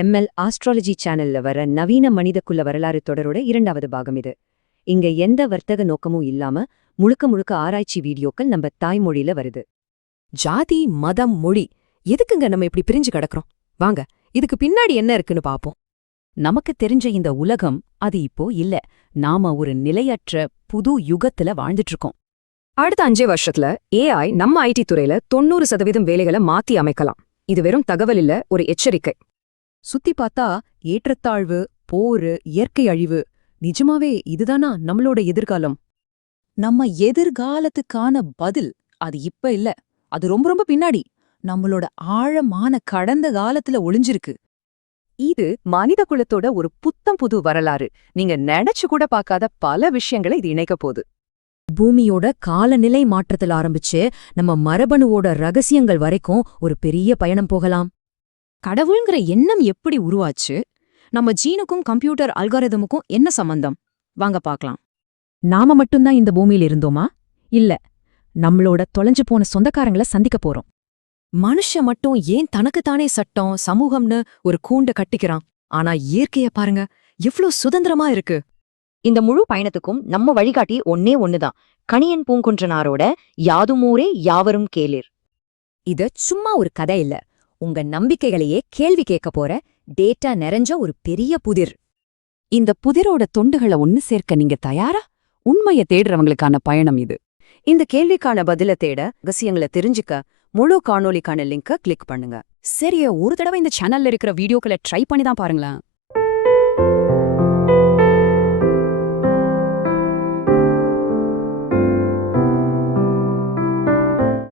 ML astrology சேனல்ல வர நவீன மனிதக்குள்ள வரலாறு தொடரோட 2வது பாகம் இது. இங்க எந்த வர்த்தக நோக்கமும் இல்லாம முழுக்க முழுக்க ஆராய்ச்சி வீடியோக்கள் நம்ம தாய்மொழியில வருது. ஜாதி, மதம், மொழி எதுக்குங்க நம்ம இப்படி பிரிஞ்சு கிடக்குறோம்? வாங்க, இதுக்கு பின்னாடி என்ன இருக்குன்னு பாப்போம். நமக்கு தெரிஞ்ச இந்த உலகம் அது இப்போ இல்ல. நாம ஒரு நிலையற்ற புது யுகத்துல வாழ்ந்துட்டு இருக்கோம். அடுத்த 5 வருஷத்துல AI நம்ம ஐடி துறையில 90% வேலைகளை மாத்தி அமைக்கலாம். இது வெறும் தகவல் இல்ல, ஒரு எச்சரிக்கை. சுத்தி பார்த்தா ஏற்றத்தாழ்வு, போரு, இயற்கை அழிவு, நிஜமாவே இதுதானா நம்மளோட எதிர்காலம்? நம்ம எதிர்காலத்துக்கான பதில் அது இப்ப இல்ல, அது ரொம்ப ரொம்ப பின்னாடி நம்மளோட ஆழமான கடந்த காலத்துல ஒளிஞ்சிருக்கு. இது மனித குலத்தோட ஒரு புத்தம் புது வரலாறு. நீங்க நினைச்சு கூட பார்க்காத பல விஷயங்களை இது இணைக்க போகுது. பூமியோட காலநிலை மாற்றத்துல ஆரம்பிச்சு நம்ம மரபணுவோட ரகசியங்கள் வரைக்கும் ஒரு பெரிய பயணம் போகலாம். கடவுள்ங்கிற எண்ணம் எப்படி உருவாச்சு? நம்ம ஜீனுக்கும் கம்ப்யூட்டர் அல்காரிதமுக்கும் என்ன சம்பந்தம்? வாங்க பார்க்கலாம். நாம மட்டும்தான் இந்த பூமியில இருந்தோமா? இல்ல, நம்மளோட தொலைஞ்சு போன சொந்தக்காரங்கள சந்திக்க போறோம். மனுஷன் மட்டும் ஏன் தனக்குத்தானே சட்டம், சமூகம்னு ஒரு கூண்ட கட்டிக்கிறான்? ஆனா இயற்கைய பாருங்க, எவ்ளோ சுதந்திரமா இருக்கு. இந்த முழு பயணத்துக்கும் நம்ம வழிகாட்டி ஒன்னே ஒண்ணுதான். கணியன் பூங்குன்றனாரோட யாதுமூரே யாவரும் கேளிர். இது சும்மா ஒரு கதை இல்ல, உங்க நம்பிக்கைகளையே கேள்வி கேட்க போற டேட்டா நிறைஞ்ச ஒரு பெரிய புதிர். இந்த புதிரோட தொண்டுகளை ஒன்னு சேர்க்க நீங்க தயாரா? உண்மைய தேடுறவங்களுக்கான பயணம் இது. இந்த கேள்விக்கான பதில தேட, ரகசியங்களை தெரிஞ்சுக்க முழு காணொலிக்கான லிங்க கிளிக் பண்ணுங்க. சரி, ஒரு தடவை இந்த சேனல்ல இருக்கிற வீடியோக்களை ட்ரை பண்ணி தான் பாருங்களேன்.